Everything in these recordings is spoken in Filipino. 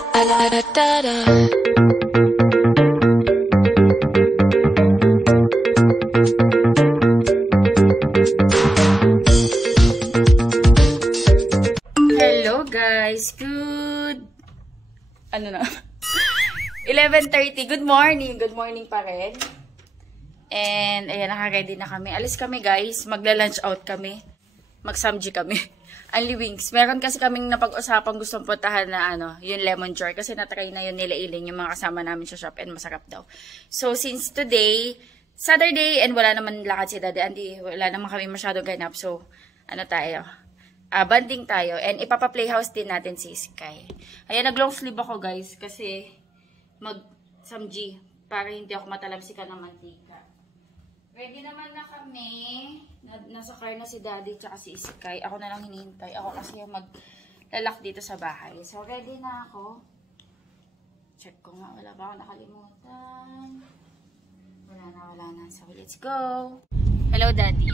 Hello guys, good 11:30. Good morning pa rin. And ayan, naka-ready na kami. Alis kami guys, magla-lunch out kami. Mag-samji kami. Only wings. Meron kasi kaming napag-usapang gustong puntahan na yung Lemon Jar. Kasi natry na yun nila Ilin, yung mga kasama namin sa shop, and masarap daw. So since today, Saturday, and wala naman lakad si Daddy Andy, wala naman kami masyadong ganap. So, banding tayo. And ipapa-playhouse din natin si Sky. Ayan, nag-long sleeve ako guys, kasi mag-samji, para hindi ako matalamsikan ng mantika. Ready naman na kami. Nasa car na si Daddy tsaka si Sky. Ako na lang hinihintay. Ako kasi yung maglalak dito sa bahay. So, ready na ako. Check ko nga. Wala ba ako nakalimutan? Wala na. So, let's go. Hello, Daddy.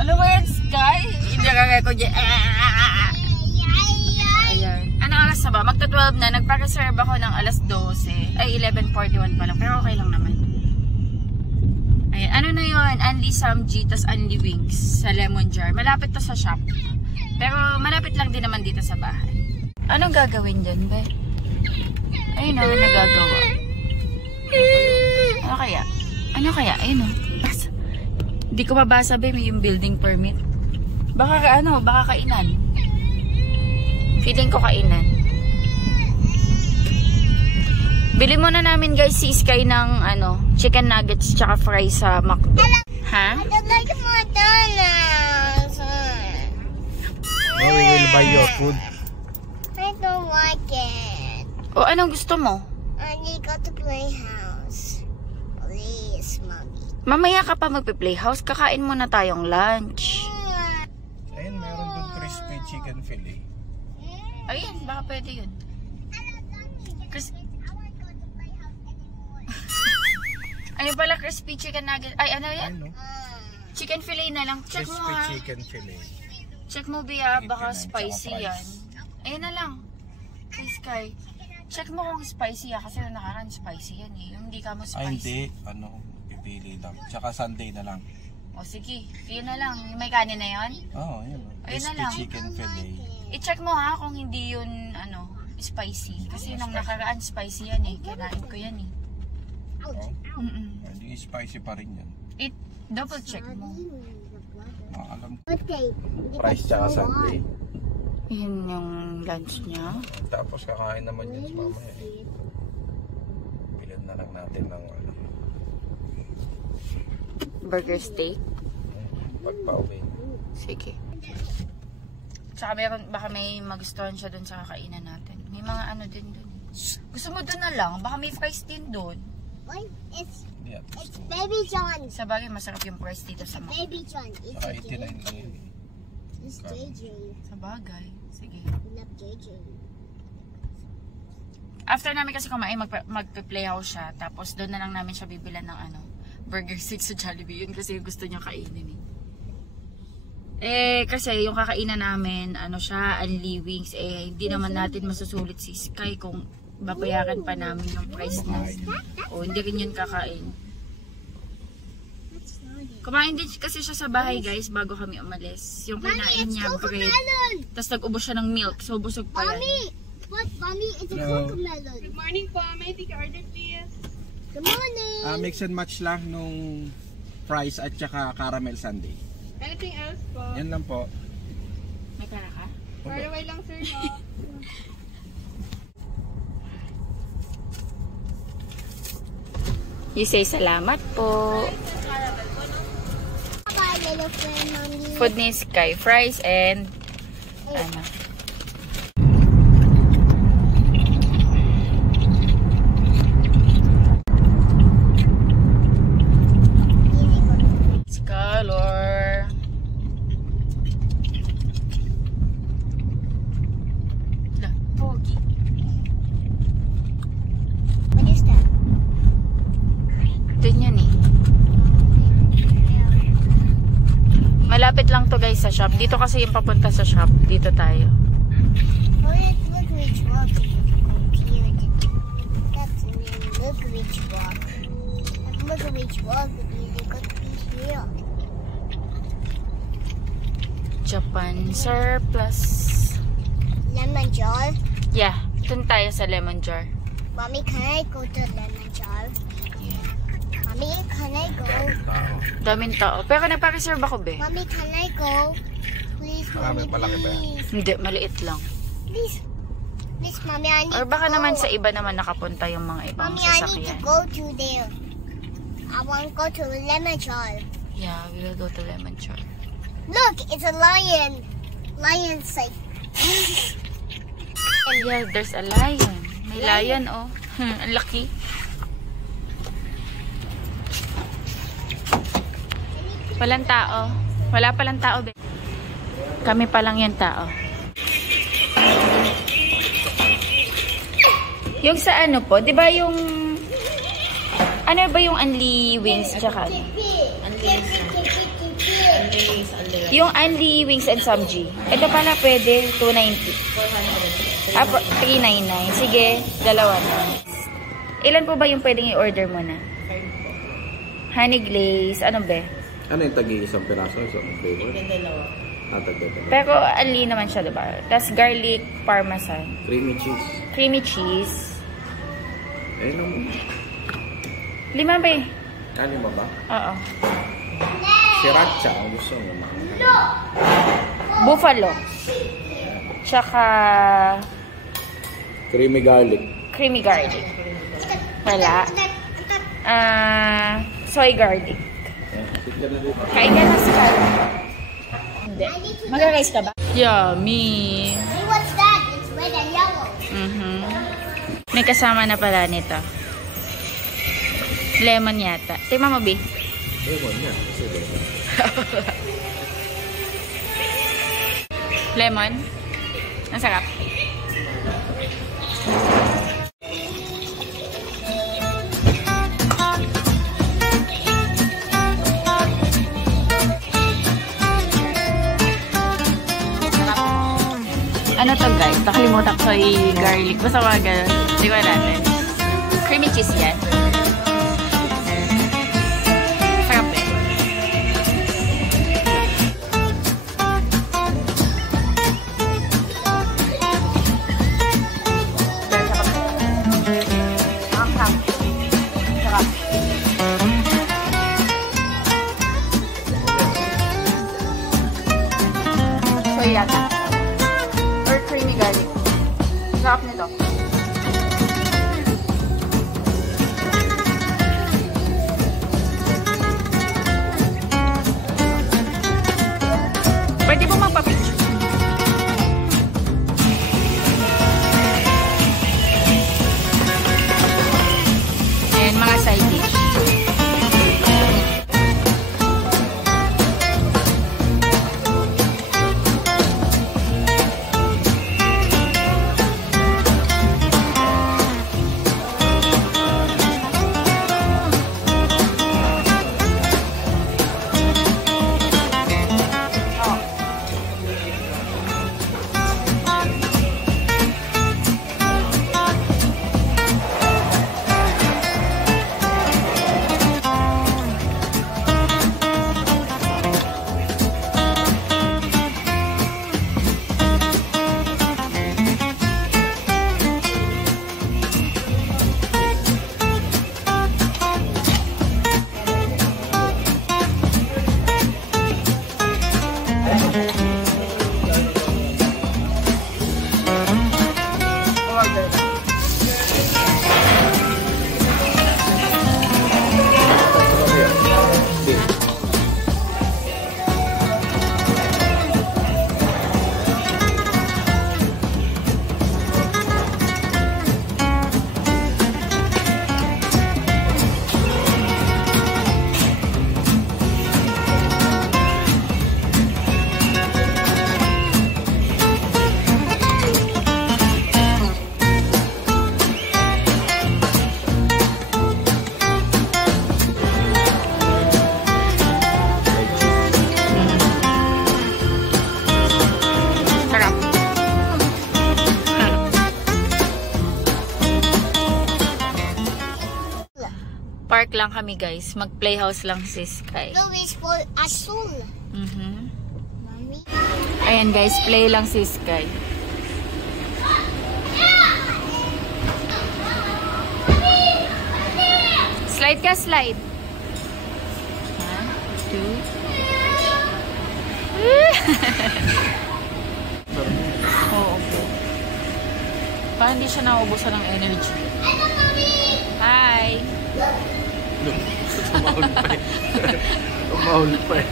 Ano ba yan, Sky? Hindi ka record yan. Ayan. Anong oras na ba? Magta-12 na. Nagpa-reserve ako ng alas 12. Ay, 11:41 pa lang. Pero okay lang naman. Ayan. Ano na yun? Only samji, tas only wings sa Lemon Jar. Malapit to sa shop. Pero malapit lang din naman dito sa bahay. Anong gagawin dyan, be? Ayun naman nagagawa. Ano kaya? Ayun o. Hindi ko mabasa, be, yung building permit. Baka kainan. Feeling ko kainan. Bili muna namin guys si Sky ng chicken nuggets tsaka fries sa McDo. Ha? I don't like McDonald's. No, we will buy your food. I don't like it. O anong gusto mo? I need to go to playhouse. Please, mommy. Mamaya ka pa magpe-playhouse, kakain muna tayong lunch. Ayun, meron doon crispy chicken fillet. Ayun, baka pwede yun. Ayun pala, crispy chicken nugget. Ay, ano yan? Chicken fillet na lang. Check mo ha. Crispy chicken fillet. Check mo, Bia. Baka spicy yan. Ayun na lang. Kay Sky. Check mo kung spicy yan. Kasi nakaraan spicy yan eh. Yung hindi ka mo spicy. Ay, hindi. Pipili lang. Tsaka Sunday na lang. O sige. Yun na lang. May kanin na yun? Oo, yun. Ayun na Crispy lang. chicken fillet. I-check mo ha kung hindi yun, spicy. Kasi nung nakaraan spicy yan eh. Kinain ko yan eh. Hindi spicy pa rin yan. Double check mo. Alam ko. Okay. Price tsaka Sunday. Yun yung lunch niya. Tapos kakain naman yun sa mamaya eh. Bilhin na lang natin ng Burger steak. Pagpa-uwi. Sige. Tsaka baka may magustuhan siya dun sa kakainan natin. May mga din dun. Gusto mo dun na lang? Baka may fries din dun. Wait, it's Yeah. Baby John. Sa bagay, masarap yung fries dito sa mga. Baby John. It's Saka a 89 lang yun. It's JJ. Sa bagay. Sige. We love JJ. After namin kasi kumain, magpe-playhouse siya. Tapos doon na lang namin siya bibilan ng burger steak sa Jollibee. Yun kasi yung gusto niya kainin eh. Kasi yung kakainan namin, siya, only wings. Hindi naman natin masusulit si Sky kung babayaran pa namin yung price na. O, hindi rin yun kakain. Kumain din kasi siya sa bahay guys bago kami umalis. Yung kinain niya bread. Tapos nag-ubos siya ng milk. So busog pa yan. Mommy, it's a cocomelon. Good morning po. May take your order please. Good morning. Mix and match lang nung fries at saka caramel sundae. Anything else po? Yan lang po. May pera ka? Far away lang sir no? You say salamat po. Bye, little friend, mommy. Food ni Sky, fries and Scholar. Pogi. What is that? Doon yan eh. malapit lang to guys sa shop. Dito kasi yung papunta sa shop. Dito tayo. Look which walk computer. That's the name. Look which walk. Look which walk you got to be here. Japan surplus. Lemon jar. Yeah, dun tayo sa lemon jar. Mommy, can I go to lemon jar? Mommy, can I go? Daming tao. Pero nagpa-reserve ako, be. Mommy, can I go? Please, Marami, Mommy, malaki ba yan? please. Hindi, maliit lang. Please. Please, Mommy, I need Or baka to naman go. sa iba naman nakapunta yung mga ibang Mommy, I need to sasakyan. go to there. I want to go to lemon jar. Yeah, we will go to lemon jar. Look, it's a lion. Lion's like. Yeah, there's a lion. May lion, oh. Ang laki. Walang tao. Wala palang tao, be. Kami pa lang yung tao. Yung sa ano po, di ba yung... Ano ba yung Unli Wings tsaka ano? Yung Unli Wings and Samji. Ito pala pwede, 290. 399. Sige, dalawa na. Ilan po ba yung pwedeng i-order mo na? Honey glaze. Ano ba? Ano yung tagi-isang piraso? Isang flavor? Dalawa. Tag-dalawa. Pero Unli naman siya, diba? Tapos garlic parmesan. Creamy cheese. Creamy cheese. Eh, no. 5 ba eh? Ano ba ba? Oo. Sriracha. Ang gusto mo. Buffalo. Tsaka Creamy garlic. creamy garlic. Wala. Soy garlic. Sige na dito. Kain ka na sa Hindi. Mag-rice ka ba? Yummy. Hey, what's that? It's red and yellow. May kasama na pala nito. Lemon yata. Tingnan mo, B. Lemon yan. Kasi lemon. Lemon. Ang sarap. Ano to guys? Nakalimutan ko yung garlic. Basta mga ganun. Hindi ko natin. Creamy cheese yan. Sarap eh. Soy yata. Or creamy garlic. Sarap nito. Pwede po magpa-picture. Ayan, mga side dish. Mag-park lang kami guys. Mag-playhouse lang si Sky. No, it's for Azul. Mommy. Ayan guys, play lang si Sky. Slide ka, slide. 1, 2. Oo po. Parang hindi siya naubusan ng energy. Hi! Tumahol pa eh. Tumahol pa eh.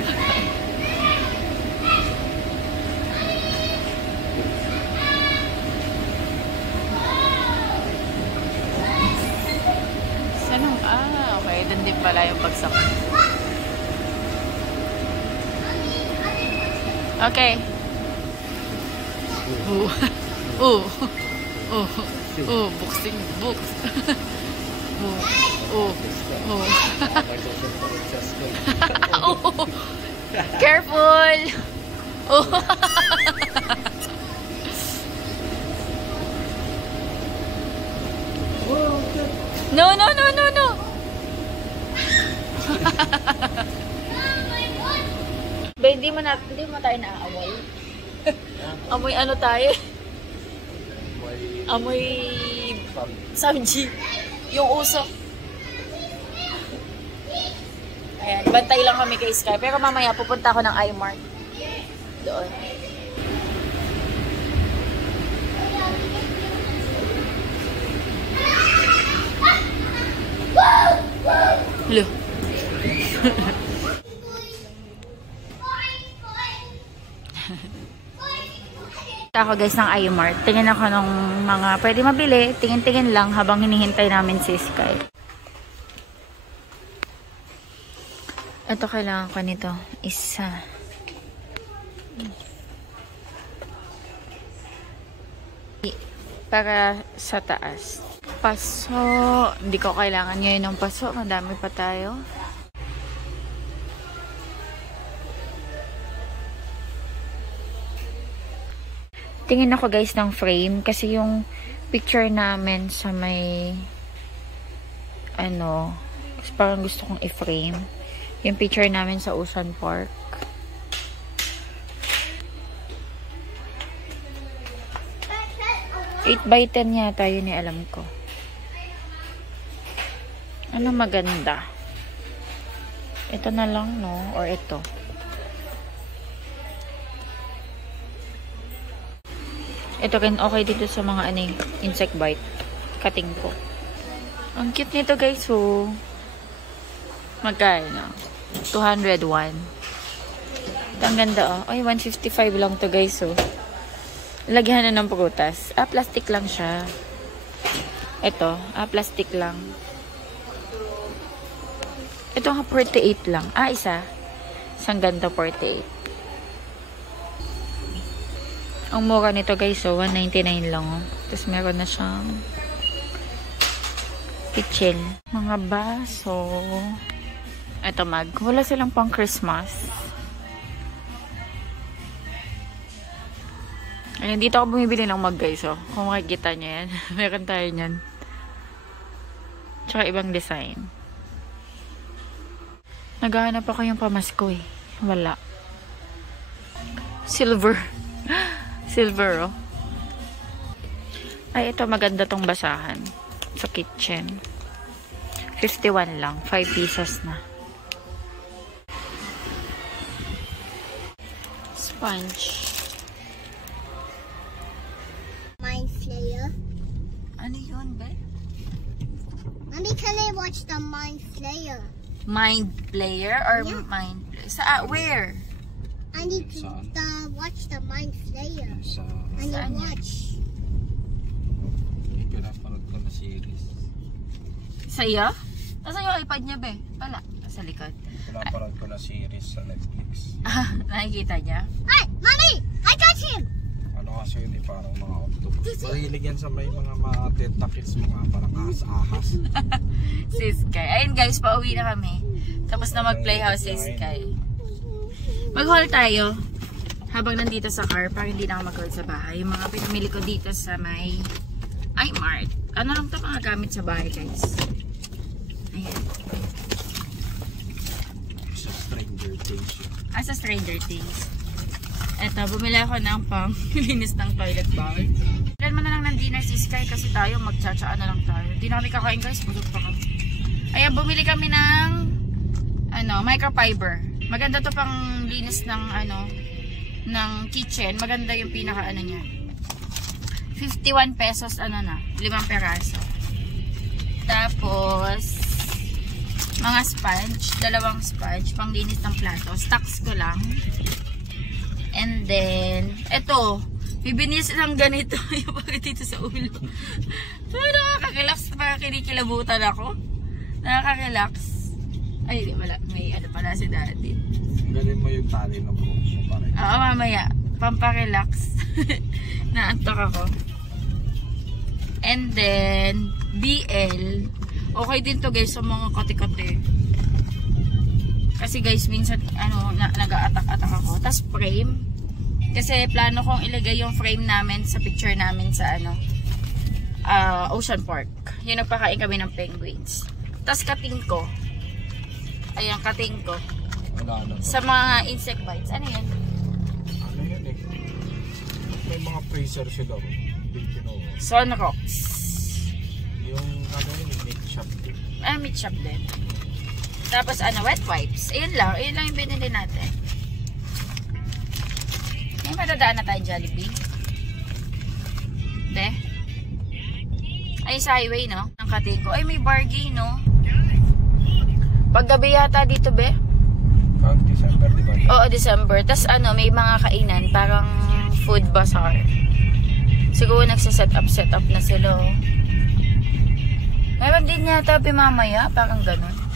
Saan ang... okay. Doon din pala yung pagsakot. Okay. Boxing box. Careful. No. Ba, hindi mo tayo naaaway. Amoy ano tayo? Amoy samji. Yung usok. Ayan, bantay lang kami kay Sky. Pero mamaya pupunta ako ng iMart. Doon. Hello. Ako guys ng iMart. Tingin ako ng mga pwede mabili. Tingin-tingin lang habang hinihintay namin si Sky. Ito kailangan ko nito. Isa. Para sa taas. Paso. Hindi ko kailangan ngayon ng paso. Madami pa tayo. Tingin ako guys ng frame kasi yung picture namin sa may parang gusto kong i-frame yung picture namin sa Ocean Park. Eight by 10 yata yun alam ko. Ano maganda? Ito na lang no? Or ito? Ito rin okay dito sa mga insect bite. Cutting ko. Ang cute nito guys. So, magkano? 201. Ito ang ganda oh. Ay, 155 lang to guys. So, lagyan na ng prutas. Plastic lang siya. Ito. Plastic lang. Ito nga 48 lang. Isa. Isang ganda 48. Ang mura nito guys, so 199 lang. Oh. Tapos meron na siyang kitchen. Mga baso. Ito wala silang pang Christmas. Ayan, dito ako bumibili ng mug guys. Oh. Kung makikita nyo yan. Meron tayo nyan. Tsaka ibang design. Naghahanap ako yung pamasko eh. Wala. Silver. Silver, oh. Ay, ito maganda tong basahan sa kitchen. 51 lang. 5 pieces na. Sponge. Mind Flayer. Ano yun, be? Mommy, can I watch the Mind Flayer? Mind player or Yeah. mind... where? I need to watch the Mind Flayer. I need to Saan yan? watch. Pinapanood ko na series. Sa'yo? Nasaan yung iPad niya, be? Pala. Sa likod. Pinapanood ko na series sa Netflix. Nakikita niya? Hey, Mommy! I got him! Ano kasi yun parang mga octopus. Mahilig yan sa may mga tentacles, mga parang ahas. Si Sky. Ayun guys, pauwi na kami. Tapos na mag-playhouse si Sky. Mag-haul tayo habang nandito sa car para hindi na ako mag-haul sa bahay. Yung mga pinamili ko dito sa may iMart. Ano lang ito mga gamit sa bahay guys. Ayan. Sa Stranger Things. Sa Stranger Things. Eto, bumili ako ng linis ng toilet bowl. Ilan mo na lang ng dinner si Sky kasi tayo magtsatsaa na lang tayo. Hindi na kami kakain guys, busog pa kami. Ayan, bumili kami ng microfiber. Maganda to pang linis ng ng kitchen. Maganda yung pinaka niya. 51 pesos 5 peraso. Tapos mga sponge, 2 sponge pang linis ng plato. Stocks ko lang. And then, eto, bibinis lang ganito yung bakit dito sa ulo. Pero nakaka-relax, parang kinikilabutan ako. Nakaka-relax. Ay, wala, may pala si daddy. Galing mo yung tali ng buhok mo pare. Oo, mamaya, pampa-relax. Naantok ako. And then, BL. Okay din to guys sa mga kate-kate. Kasi guys, minsan nag-a-attack ako. Tapos frame. Kasi plano kong ilagay yung frame namin sa picture namin sa Ocean Park. Yun, nagpakain kami ng penguins. Tapos kating ko. Ayan, kating ko. Wala na. Sa mga insect bites. Ano yan? Ano yun eh? May mga freezer sila. Filipino. Sunrocks. Yung yun, meat shop din. Meat shop din. Tapos wet wipes. Ayun lang yung binili natin. May madadaan na tayong Jollibee. De? Ay, sa highway, no? Ang Katigo. Ay, may bargain, no? Paggabi yata dito, be? Pag December, di ba? Oo, December. Tapos may mga kainan. Parang food bazaar. Siguro nagsiset up na sila, oh. Meron din yata, be, mamaya. Parang ganun.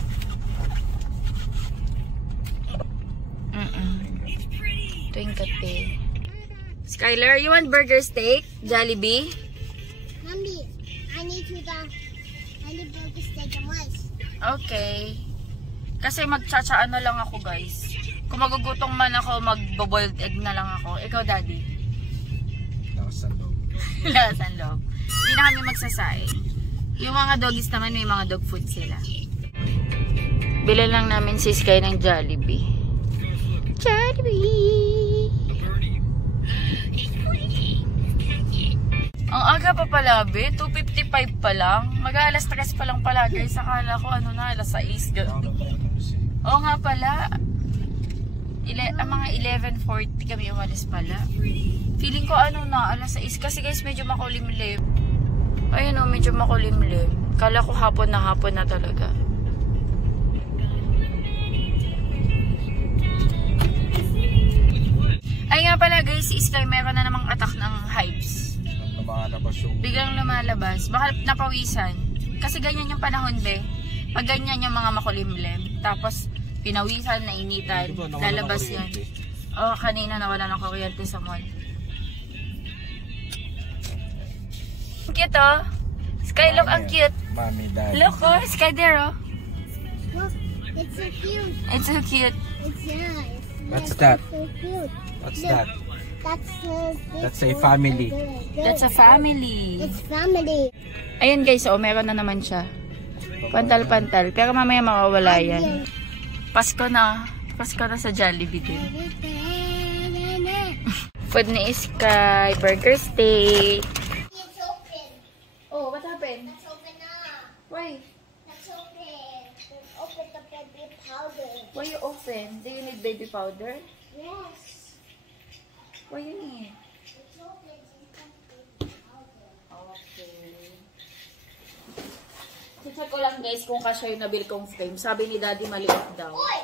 Kape. Skylar, you want burger steak? Jollibee? Mommy, I need burger steak and rice. Okay. Kasi magtsatsa lang ako guys. Kung magugutong man ako, mag-boiled egg na lang ako. Ikaw, daddy? Lakas ng loob. Lakas ng loob. Hindi na kami magsasaing. Yung mga doggies naman, may mga dog food sila. Bila lang namin si Sky ng Jollibee. Jollibee! Ang aga pa pala, be. 2:55 pa lang. Mag-alas 3 pa lang pala, guys. Akala ko alas 6. Oo nga pala. Mga 11:40 kami umalis pala. Feeling ko alas 6. Kasi guys, medyo makulimlim. Ayun o, medyo makulimlim. Kala ko hapon na talaga. Ay nga pala guys, si Sky meron na namang attack ng hives. Biglang lumalabas. Baka napawisan. Kasi ganyan yung panahon, be. Pag ganyan yung mga makulimlim. Tapos, pinawisan, nainitan. Lalabas yan. Oh, kanina nawala ng kuryente sa mall. Cute, oh. Sky, look, ang cute. Mami, daddy. Look, oh. Sky there, oh. Look, it's so cute. It's so cute. It's nice. What's that? So cute. What's Look, that? That's a family. That's a family. It's family. Ayan guys, oh, meron na naman siya. Pantal-pantal. Pero mamaya mawawala yan. Pasko na sa Jollibee din. Food ni Sky, burger steak. It's open. Oh, what happened? Let's open up. Why? Let's open. Let's open the baby powder. Why you open? Do you need baby powder? Yes. Why you need? It's open. Baby powder. Okay. Check ko lang guys kung kasya yung nabil kong frame. Sabi ni daddy maliit daw. Oy!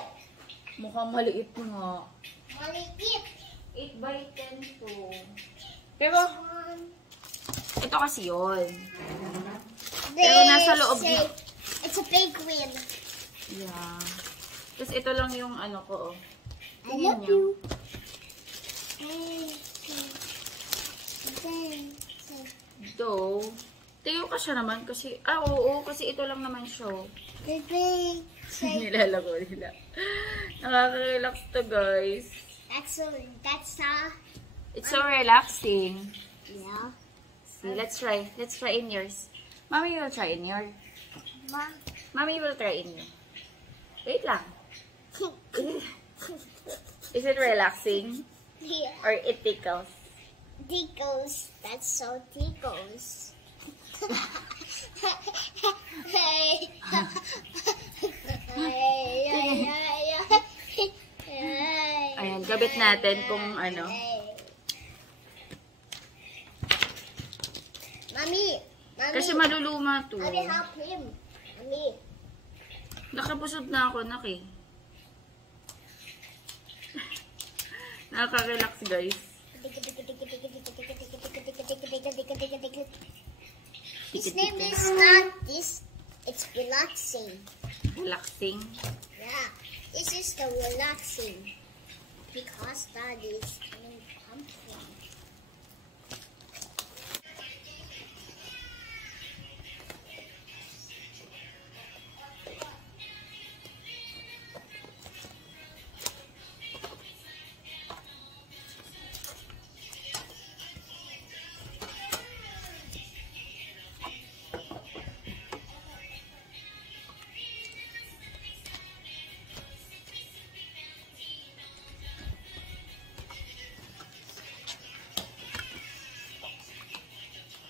Mukhang maliit nga. Maliit. 8 by 10 to. Pero, ito kasi yun. Pero nasa loob na. It's a penguin. Yeah. Tapos ito lang yung ko, oh. I love you. Ito. Tingin ko siya naman kasi, oo, kasi ito lang naman siya. Nilalako nila. Nakaka-relax to, guys. It's so relaxing. Yeah. See, let's try in yours. Mommy will try in yours. Mom. Mommy will try in you. Wait lang. Is it relaxing? Yeah. Or it tickles? Tickles. That's so tickles. Hey. Ayan, gabit natin kung ano. Mommy. Mommy. Kasi maluluma to. Mommy, help him. Mommy. Nakabusog na ako, nak eh. Nakaka-relax, guys. His name is not this. It's relaxing. Relaxing. Yeah, this is the relaxing. Because Daddy is eating pumpkin.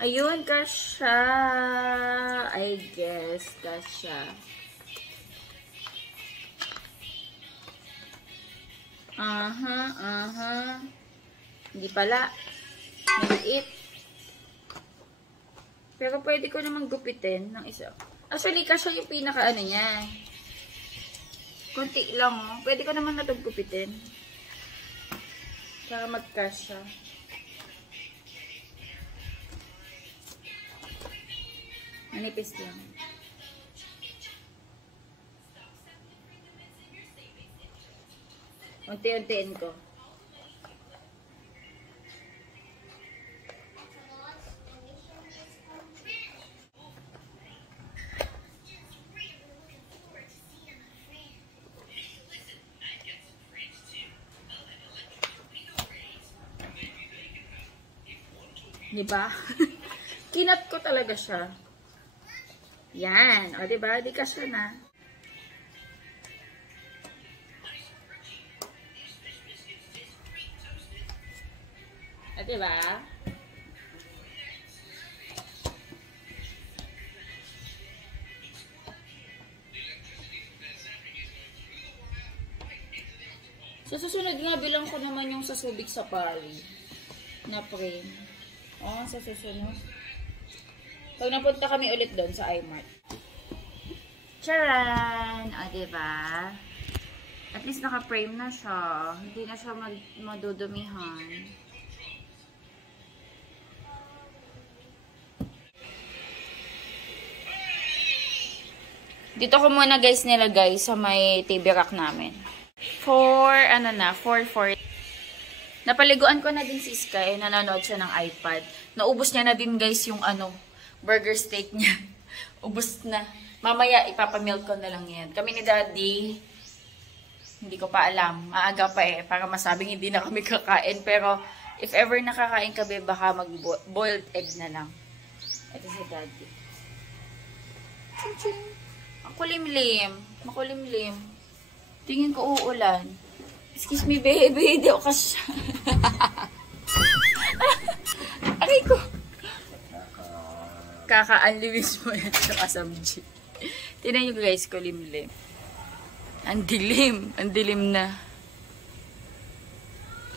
Ayun, kasha. I guess, kasha. Hindi pala. Maliit. Pero pwede ko naman gupitin ng isa. Actually, kasha yung pinaka-ano niya. Konti lang, oh. Pwede ko naman na itong gupitin. Para magkasha. Manipis lang. Unti-untiin ko. Diba? Kinat ko talaga siya. Yan. O, diba? Di kasya na. O, diba? Sa susunod nga, bilang ko naman yung sa Subic Safari na frame. O, sa susunod. Pag napunta kami ulit doon sa iMart. Charan! O, diba? At least naka-frame na siya. Hindi na siya madudumihan. Dito ko muna guys nilagay sa may TV rack namin. 4:40. Napaliguan ko na din si Sky. Nanonood siya ng iPad. Naubos niya na din guys yung burger steak niya. Ubos na. Mamaya, ipapamilk ko na lang yan. Kami ni Daddy, hindi ko pa alam. Maaga pa eh, para masabing hindi na kami kakain. Pero, if ever nakakain kami, baka mag-boiled egg na lang. Ito si Daddy. Ching-ching. Makulimlim. Makulimlim. Tingin ko uulan. Excuse me, baby. Hindi ako kasya. Aray ko. Kaka-unliwis mo yan sa kasamji. Tignan nyo guys, kulimlim. Ang dilim. Ang dilim na.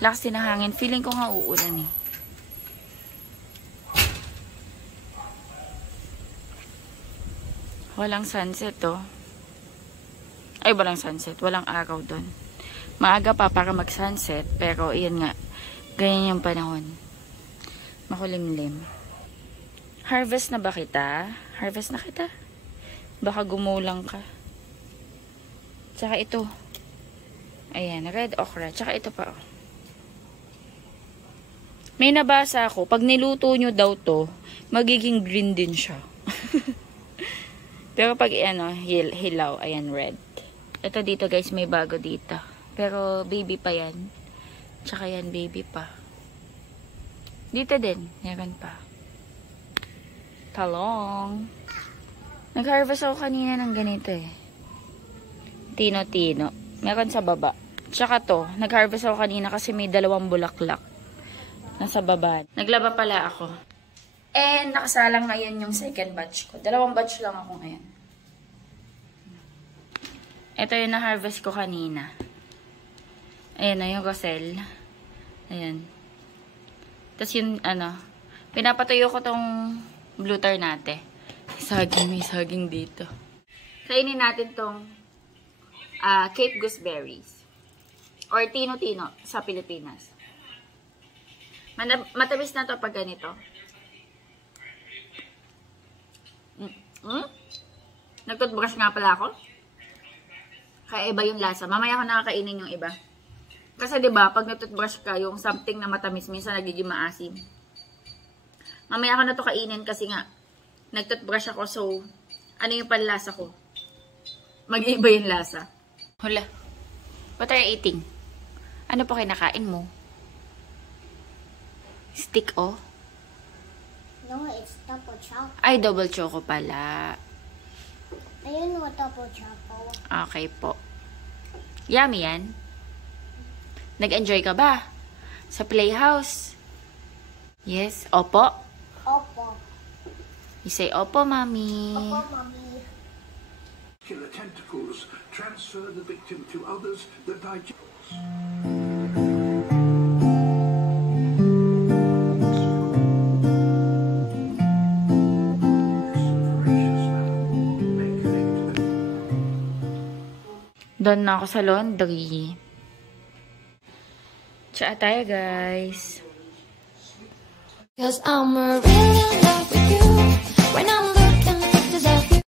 Lakas din ang hangin. Feeling ko nga uulan eh. Walang sunset oh. Ay, walang sunset. Walang araw doon. Maaga pa para mag-sunset. Pero, iyan nga. Ganyan yung panahon. Makulimlim. Harvest na ba kita? Harvest na kita? Baka gumulang ka. Tsaka ito. Ayan, red okra. Tsaka ito pa. May nabasa ako. Pag niluto nyo daw to, magiging green din siya. Pero pag hilaw, ayan, red. Ito dito guys, may bago dito. Pero baby pa yan. Tsaka yan, baby pa. Dito din, meron pa. Talong. Nag-harvest ako kanina ng ganito eh. Tino-tino. Meron sa baba. Tsaka to, nag-harvest ako kanina kasi may 2 bulaklak. Nasa baba. Naglaba pala ako. And nakasalang ngayon yung second batch ko. 2 batch lang ako ngayon. Ito yung na-harvest ko kanina. Ayan na yung rosel. Ayan. Tapos yung pinapatuyo ko tong blue ternate. Saging, may saging dito. Kainin natin tong Cape gooseberries. Or tino-tino sa Pilipinas. Matamis na to pag ganito. Nag-toothbrush nga pala ako. Kaya iba yung lasa. Mamaya ako nakakainin yung iba. Kasi 'di ba, pag nag-toothbrush ka, yung something na matamis minsan nagiging maasim. Mamaya ako na to kainin kasi nga nag-toothbrush ako, so ano yung panlasa ko? Mag-iiba yung lasa. Hula. What are you eating? Ano po kinakain mo? Stick, oh. No, it's double chocolate. Ay, double choco pala. Ayun mo, double chocolate. Okay po. Yummy yan. Nag-enjoy ka ba? Sa playhouse? Yes. Opo? Opo. You say, opo, mommy. Opo, mommy. Killer tentacles transfer the victim to others that digest. Doon na ako sa laundry. Tsa tayo, guys. 'Cause I'm a real